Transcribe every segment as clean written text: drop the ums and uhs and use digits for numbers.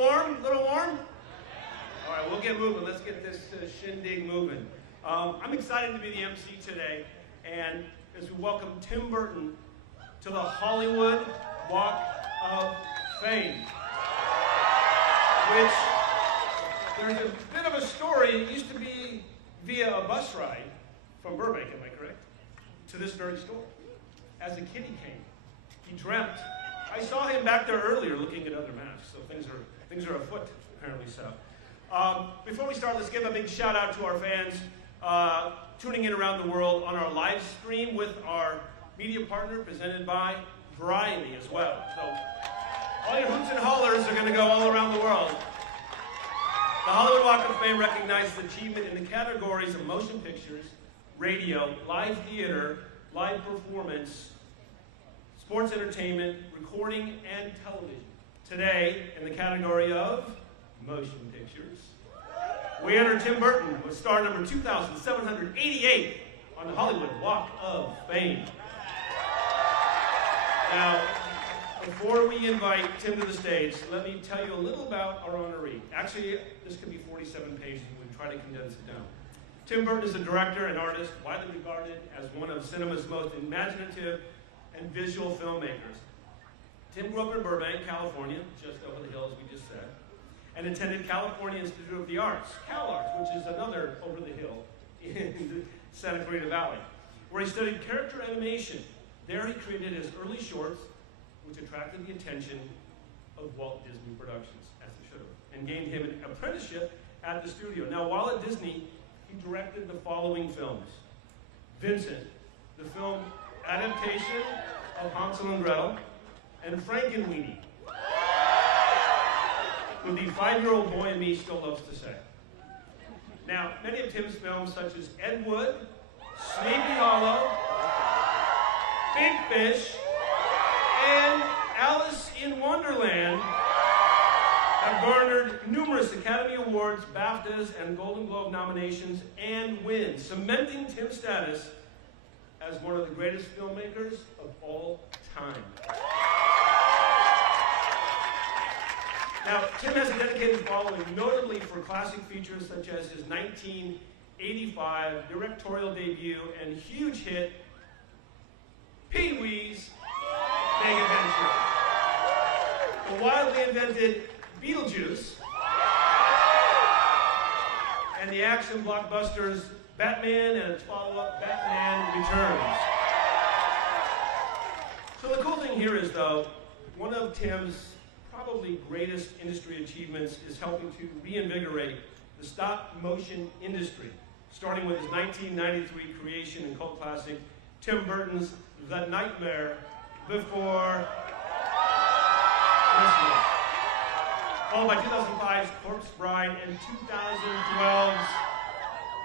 warm? A little warm? All right, we'll get moving. Let's get this shindig moving. I'm excited to be the MC today, and as we welcome Tim Burton to the Hollywood Walk of Fame, which there's a bit of a story. It used to be via a bus ride from Burbank, am I correct, to this very store. As a kid he came. He dreamt. I saw him back there earlier looking at other masks, so things are afoot, apparently so. Before we start, let's give a big shout out to our fans tuning in around the world on our live stream with our media partner presented by Variety as well. So all your hoots and hollers are going to go all around the world. The Hollywood Walk of Fame recognizes achievement in the categories of motion pictures, radio, live theater, live performance, sports entertainment, recording, and television. Today, in the category of motion pictures, we enter Tim Burton with star number 2,788 on the Hollywood Walk of Fame. Now, before we invite Tim to the stage, let me tell you a little about our honoree. Actually, this could be 47 pages. We'll try to condense it down. Tim Burton is a director and artist widely regarded as one of cinema's most imaginative and visual filmmakers. Tim grew up in Burbank, California, just over the hill, as we just said, and attended California Institute of the Arts, CalArts, which is another over the hill in the Santa Clarita Valley, where he studied character animation. There he created his early shorts, which attracted the attention of Walt Disney Productions, as it should have, and gained him an apprenticeship at the studio. Now, while at Disney, he directed the following films: Vincent, the film adaptation of Hansel and Gretel, and Frankenweenie, who the 5-year-old boy in me still loves to say. Now, many of Tim's films, such as Ed Wood, Sleepy Hollow, Big Fish, and Alice in Wonderland, have garnered numerous Academy Awards, BAFTAs, and Golden Globe nominations and wins, cementing Tim's status as one of the greatest filmmakers of all time. Now, Tim has a dedicated following, notably for classic features such as his 1985 directorial debut and huge hit, Pee-wee's Big Adventure. The wildly invented Beetlejuice, and the action blockbusters Batman and its follow-up Batman Returns. So the cool thing here is, though, one of Tim's probably greatest industry achievements is helping to reinvigorate the stop-motion industry, starting with his 1993 creation and cult classic, Tim Burton's The Nightmare Before Christmas, followed by 2005's Corpse Bride and 2012's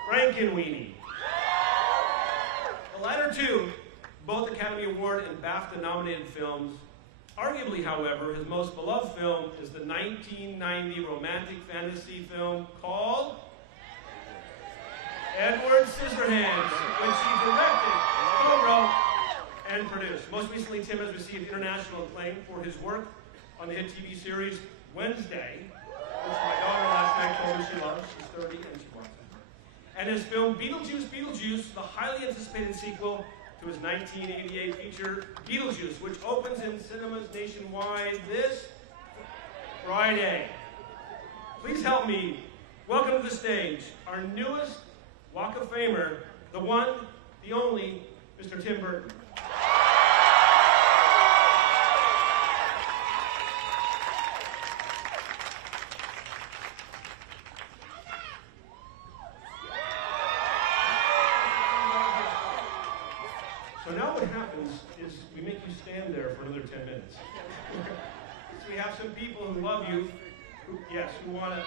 Frankenweenie. The latter two, both Academy Award and BAFTA-nominated films. Arguably, however, his most beloved film is the 1990 romantic fantasy film called Edward Scissorhands, which he directed, co-wrote, and produced. Most recently, Tim has received international acclaim for his work on the hit TV series Wednesday, which my daughter last night told me she loves. She's 30 and she watches it. And his film Beetlejuice, the highly anticipated sequel to his 1988 feature Beetlejuice, which opens in cinemas nationwide this Friday. Please help me welcome to the stage our newest Walk of Famer, the one, the only, Mr. Tim Burton. So now what happens is we make you stand there for another 10 minutes. So we have some people who love you, who want to...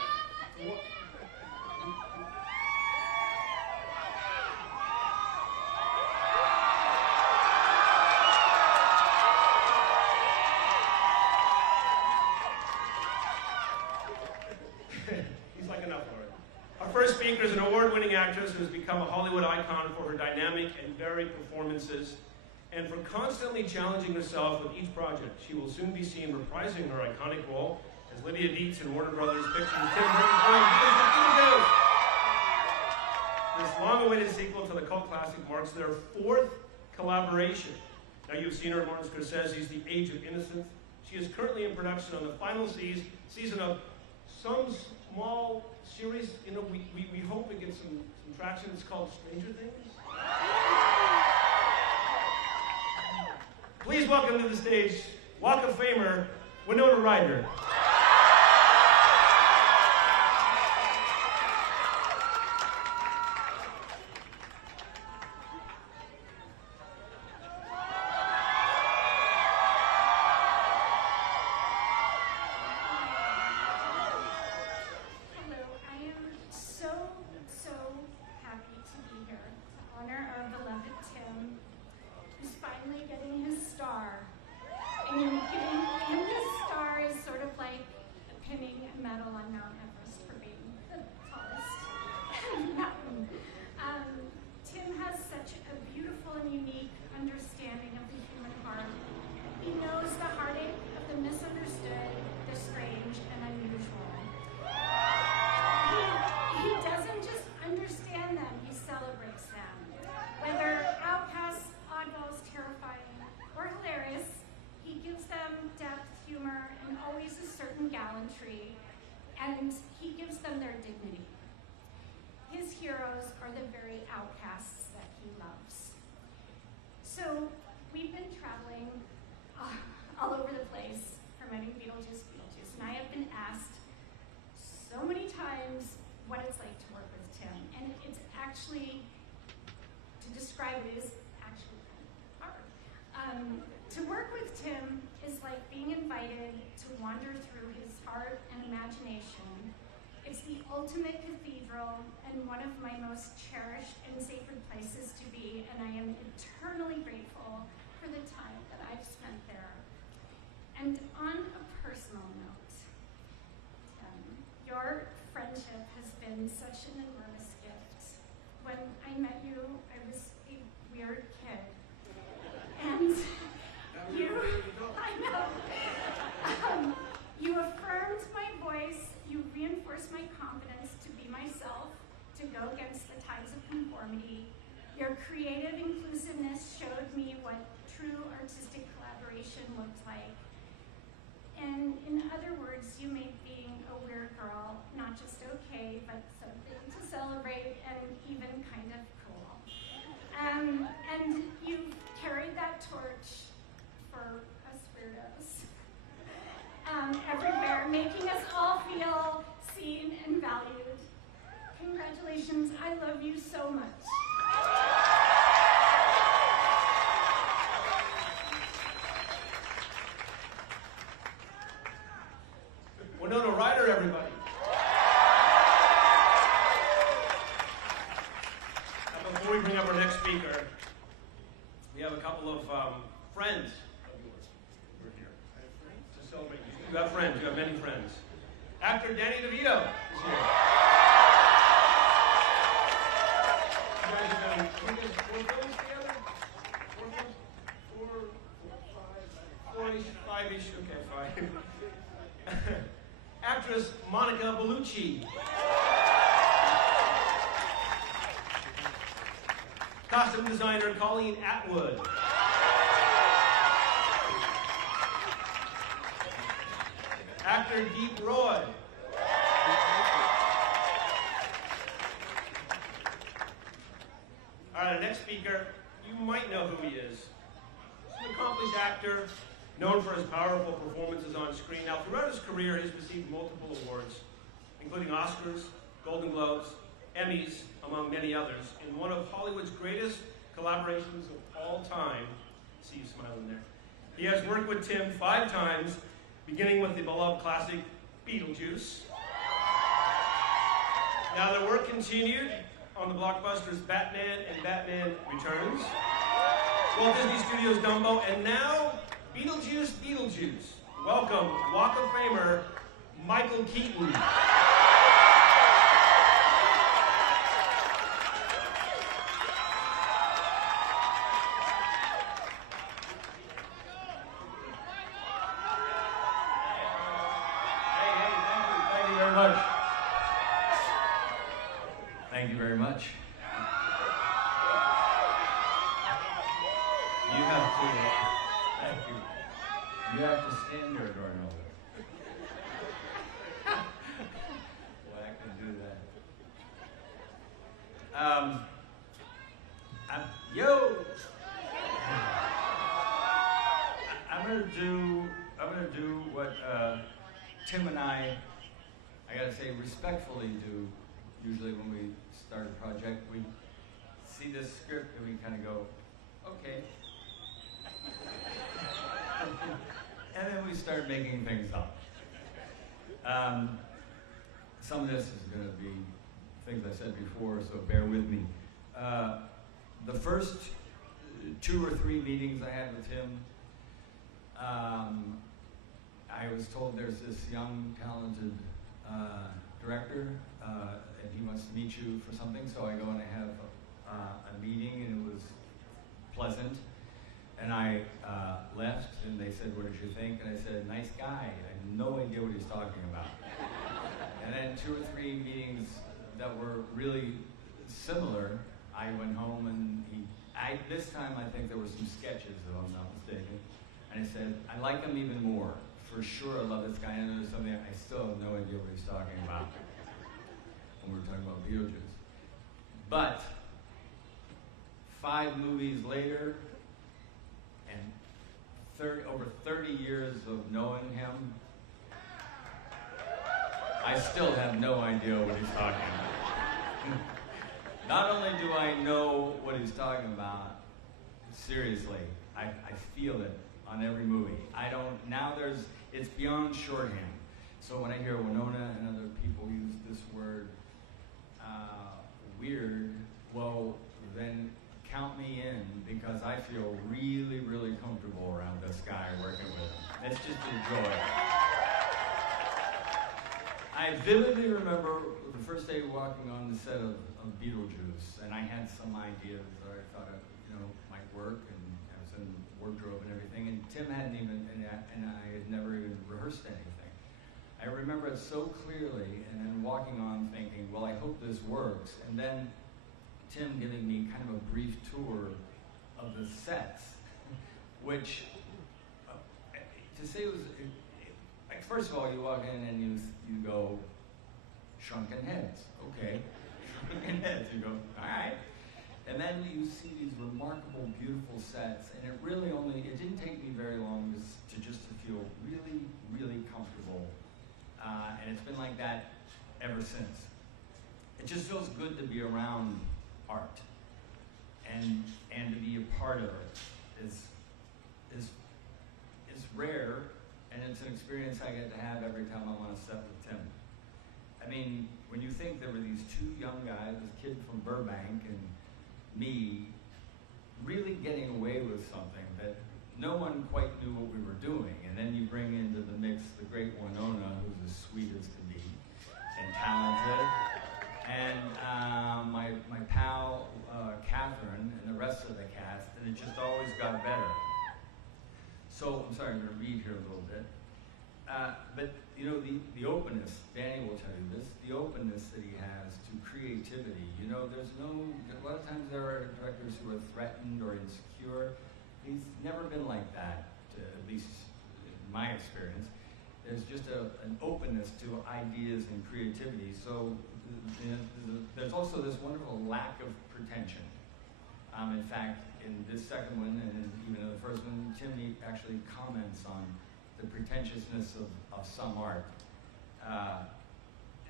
He's like enough already. Our first speaker is an award-winning actress who has become a Hollywood icon for her dynamic and varied performances and for constantly challenging herself with each project. She will soon be seen reprising her iconic role as Lydia Dietz and Warner Brothers pictures Tim Burton playing Beetlejuice. This long-awaited sequel to the cult classic marks their 4th collaboration. Now you've seen her in Martin Scorsese's The Age of Innocence. She is currently in production on the final season of some small series. You know, we hope it gets some traction. It's called Stranger Things. Please welcome to the stage Walk of Famer Winona Ryder. And he gives them their dignity. His heroes are the very outcasts that he loves. So we've been traveling all over the place promoting Beetlejuice, and I have been asked so many times what it's like to work with Tim, and it's actually, to describe it is actually kind of hard. To work with Tim is like being invited to wander through his heart and imagination. It's the ultimate cathedral and one of my most cherished and sacred places to be, and I am eternally grateful for the time that I've spent there. And on a personal note, Tim, your friendship has been such an enormous gift. When I met you, I was a weird kid. And I know. You affirmed my voice, you reinforced my confidence to be myself, to go against the tides of conformity. Your creative inclusiveness showed me what true artistic collaboration looked like. And in other words, you made being a weird girl not just okay, but something to celebrate and even kind of cool. And you carried that torch for us weirdos everywhere, making us all feel seen and valued. Congratulations, I love you so much. Winona Ryder, everybody. Now, before we bring up our next speaker, we have a couple of friends of yours who are here to celebrate you. You have friends. You have many friends. Actor Danny DeVito is here. You guys have done four films together? Four-ish, five-ish. Okay, fine. Actress Monica Bellucci. Costume designer Colleen Atwood. Actor Deep Roy. All right, our next speaker, you might know who he is. He's an accomplished actor, known for his powerful performances on screen. Now, throughout his career, he's received multiple awards, including Oscars, Golden Globes, Emmys, among many others, in one of Hollywood's greatest collaborations of all time. I see you smiling there. He has worked with Tim 5 times, beginning with the beloved classic Beetlejuice. Now, their work continued on the blockbusters Batman and Batman Returns, Walt Disney Studios' Dumbo, and now Beetlejuice. Welcome, Walk of Famer, Michael Keaton. much. You have to, thank you. You have to stand there during all this. Well, I can do that. Yo! I'm gonna do what Tim and I gotta say, respectfully do. Usually when we start a project, we see this script and we kind of go, okay. And then we start making things up. Some of this is going to be things I said before, so bear with me. The first 2 or 3 meetings I had with him, I was told there's this young, talented director, and he wants to meet you for something, so I go and I have a meeting, and it was pleasant. And I left, and they said, what did you think? And I said, nice guy. I had no idea what he was talking about. And then 2 or 3 meetings that were really similar, I went home, and this time I think there were some sketches, if I'm not mistaken. And I said, I like him even more. For sure, I love this guy. And there's something I still have no idea what he's talking about when we were talking about Beetlejuice. But 5 movies later, and over 30 years of knowing him, I still have no idea what he's talking about. Not only do I know what he's talking about, seriously, I feel it on every movie. It's beyond shorthand. So when I hear Winona and other people use this word, weird, well, then count me in, because I feel really, really comfortable around this guy working with him. It's just a joy. I vividly remember the first day walking on the set of Beetlejuice, and I had some ideas that I thought might work, and I was in the wardrobe and everything, and Tim hadn't even, and I had never even rehearsed anything. I remember it so clearly, and then walking on thinking, well, I hope this works, and then Tim giving me kind of a brief tour of the sets, which, to say it was, like, first of all, you walk in and you go, shrunken heads, okay, shrunken heads, you go, all right. And then you see these remarkable, beautiful sets, and it didn't take me very long to feel really, really comfortable, and it's been like that ever since. It just feels good to be around art, and to be a part of it is rare, and it's an experience I get to have every time I'm on a set with Tim. I mean, when you think there were these 2 young guys, this kid from Burbank and me, really getting away with something that no one quite knew what we were doing, and then you bring into the mix the great Winona, who's as sweet as can be, and talented, and my pal Catherine, and the rest of the cast, and it just always got better. So, I'm sorry, I'm going to read here a little bit. But, the openness, Danny will tell you this, the openness that he has to creativity. A lot of times there are directors who are threatened or insecure. He's never been like that, at least in my experience. There's just an openness to ideas and creativity. So there's also this wonderful lack of pretension. In fact, in this second one, and even in the first one, Tim actually comments on the pretentiousness of some art.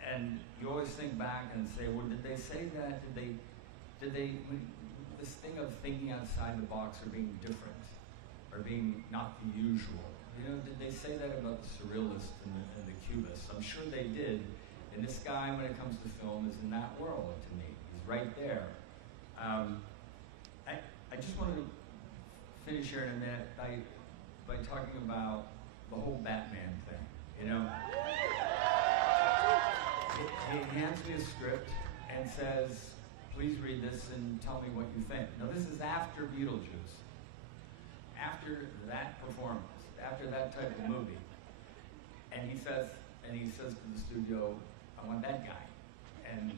And you always think back and say, well, did they say that? Did they, this thing of thinking outside the box or being different, or being not the usual, did they say that about the surrealists and the cubists? I'm sure they did. And this guy, when it comes to film, is in that world to me. He's right there. I just wanted to finish here in a minute by talking about the whole Batman thing, He hands me a script and says, please read this and tell me what you think. Now, this is after Beetlejuice, after that performance, after that type of movie. And he says to the studio, I want that guy. And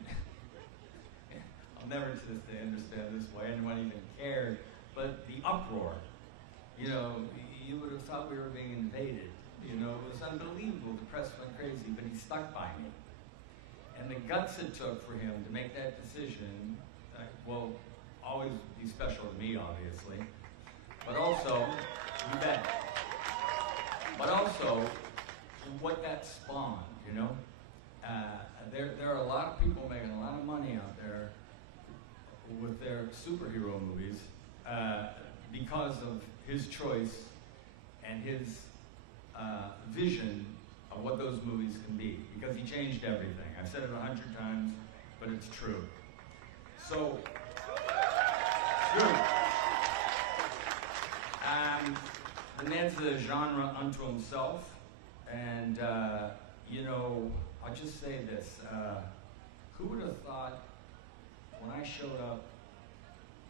never to this day understand this why anyone even cared. But the uproar, you know, you would have thought we were being invaded. You know, it was unbelievable. The press went crazy, but he stuck by me. And the guts it took for him to make that decision, will always be special to me, obviously. But also, you bet. But also, what that spawned, you know? There are a lot of people making a lot of money out there with their superhero movies because of his choice and his vision of what those movies can be, because he changed everything. I've said it 100 times, but it's true. So, true. The man's a genre unto himself, and you know, I'll just say this. Who would have thought when I showed up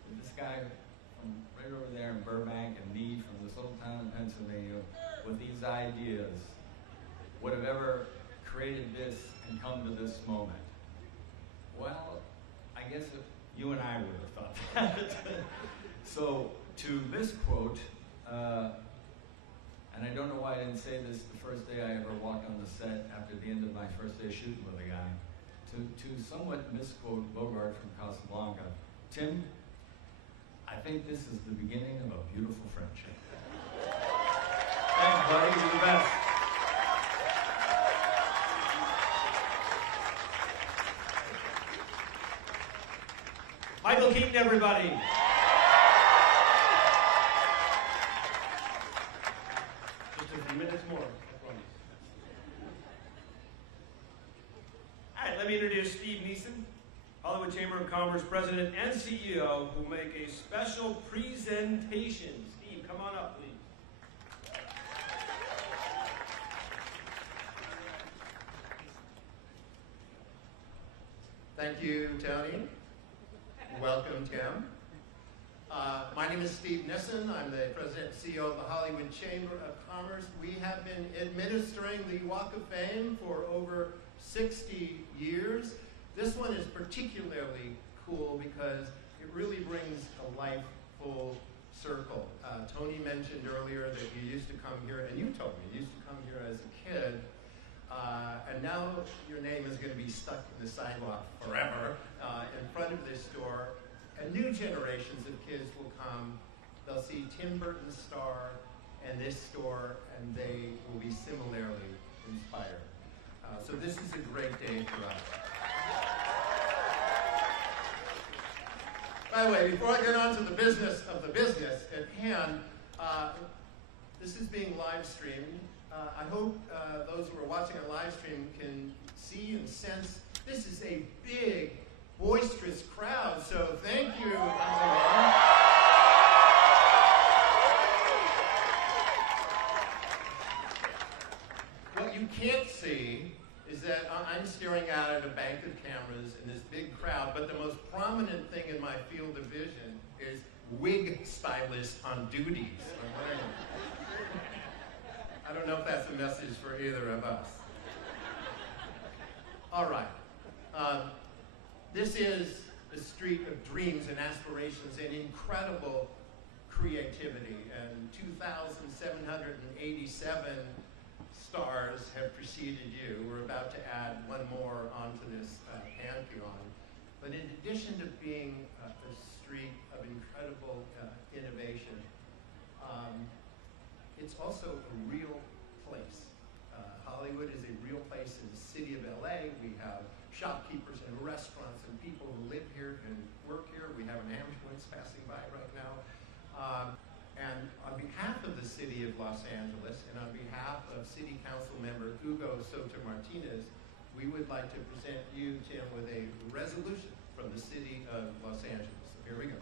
with this guy from right over there in Burbank and me from this little town in Pennsylvania with these ideas would have ever created this and come to this moment? Well, I guess you and I would have thought that. So, to this quote, and I don't know why I didn't say this the first day I ever walked on the set after the end of my first day shooting with a guy, to somewhat misquote Bogart from Casablanca, Tim, I think this is the beginning of a beautiful friendship. Thanks, buddy. You're the best. Michael Keaton, everybody. Just a few minutes more, I promise. All right, let me introduce Steve Neeson, Hollywood Chamber of Commerce President and CEO, who will make a special presentation. Steve, come on up, please. Thank you, Tony. Welcome, Tim. My name is Steve Neeson. I'm the President and CEO of the Hollywood Chamber of Commerce. We have been administering the Walk of Fame for over 60 years. This one is particularly cool because it really brings a life full circle. Tony mentioned earlier that you used to come here, and you told me you used to come here as a kid, and now your name is going to be stuck in the sidewalk forever in front of this store. And new generations of kids will come, they'll see Tim Burton's star and this store, and they will be similarly inspired. So this is a great day for us. By the way, before I get on to the business of the business at hand, this is being live streamed. I hope those who are watching on live stream can see and sense this is a big, boisterous crowd, so thank you once again. What you can't see is that I'm staring out at a bank of cameras in this big crowd, but the most prominent thing in my field of vision is wig stylist on duties. I don't know if that's a message for either of us. All right. This is a street of dreams and aspirations and incredible creativity. And 2,787 stars have preceded you. We're about to add one more onto this pantheon. But in addition to being a street of incredible innovation, it's also a real place. Hollywood is a real place in the city of LA. We have shopkeepers and restaurants and people who live here and work here. We have an ambulance passing by right now. And on behalf of the city of Los Angeles and on behalf of City Council member Hugo Soto Martinez, we would like to present you, Tim, with a resolution from the city of Los Angeles. So here we go.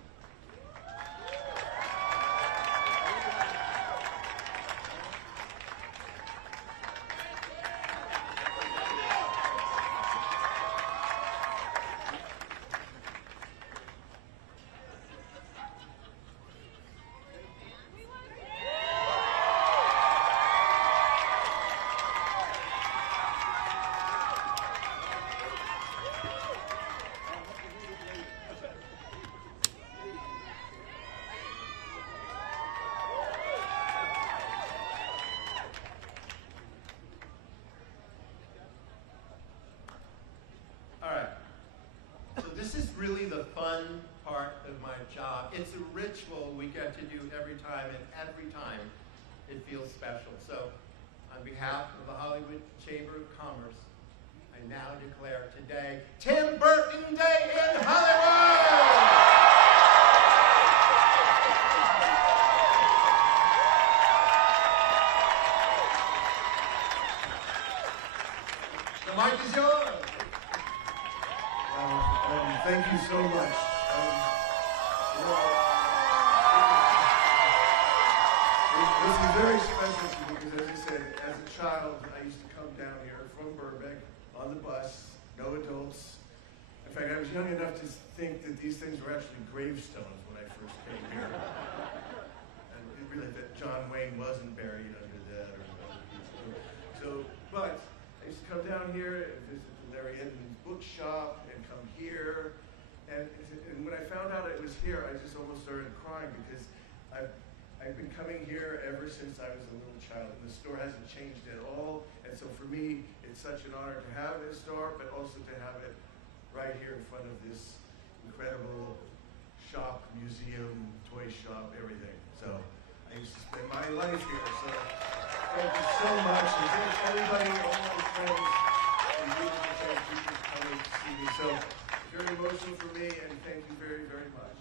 job. It's a ritual we get to do every time, and every time it feels special. So, on behalf of the Hollywood Chamber of Commerce, I now declare today Tim Burton Day in Hollywood! The mic is yours. Thank you so much. This is very special to me because, as I said, as a child, I used to come down here from Burbank on the bus, no adults. In fact, I was young enough to think that these things were actually gravestones when I first came here. And really that John Wayne wasn't buried under that or other people. But I used to come down here and visit Larry Edmonds' bookshop and come here. And when I found out it was here, I just almost started crying because I've been coming here ever since I was a little child. And the store hasn't changed at all. And so for me, it's such an honor to have this store, but also to have it right here in front of this incredible shop, museum, toy shop, everything. So I used to spend my life here. So thank you so much. And thank everybody, all my friends, and beautiful people coming to see me. So very emotional for me, and thank you very, very much.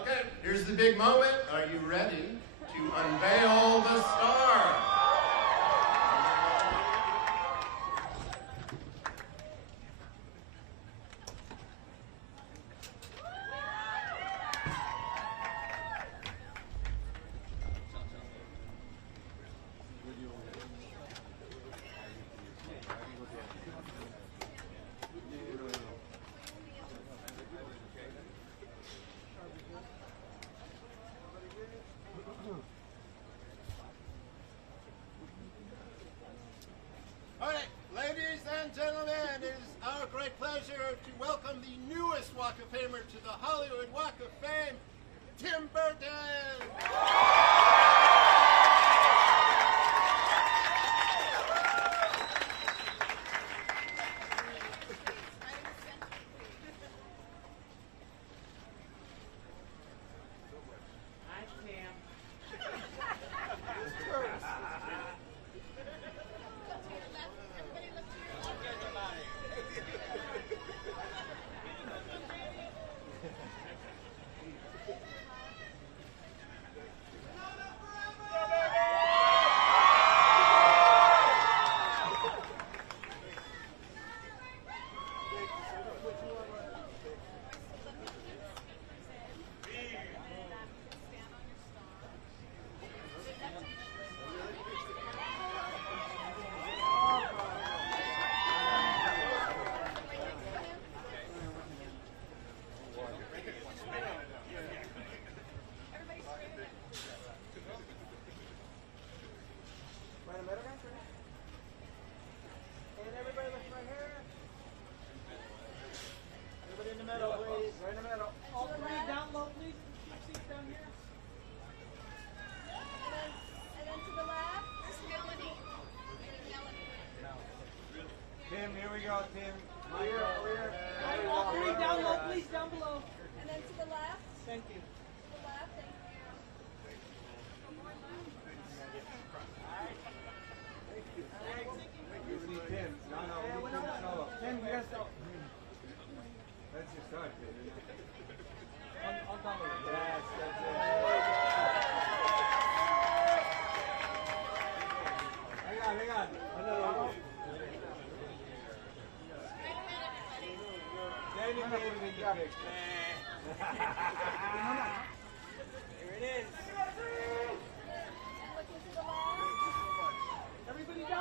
Okay, here's the big moment. Are you ready to unveil the star? All right, ladies and gentlemen, it is our great pleasure to welcome the newest Walk of Famer to the Hollywood Walk of Fame, Tim Burton.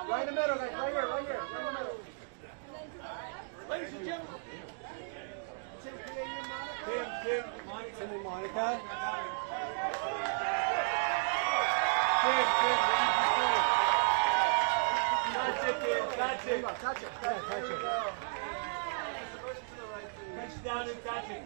Right in the middle, guys. Right here, right here. Right in the middle. Ladies and gentlemen. Tim, Monica. Tim. Touch it. Touch it. Touch it. Touch down and touch it.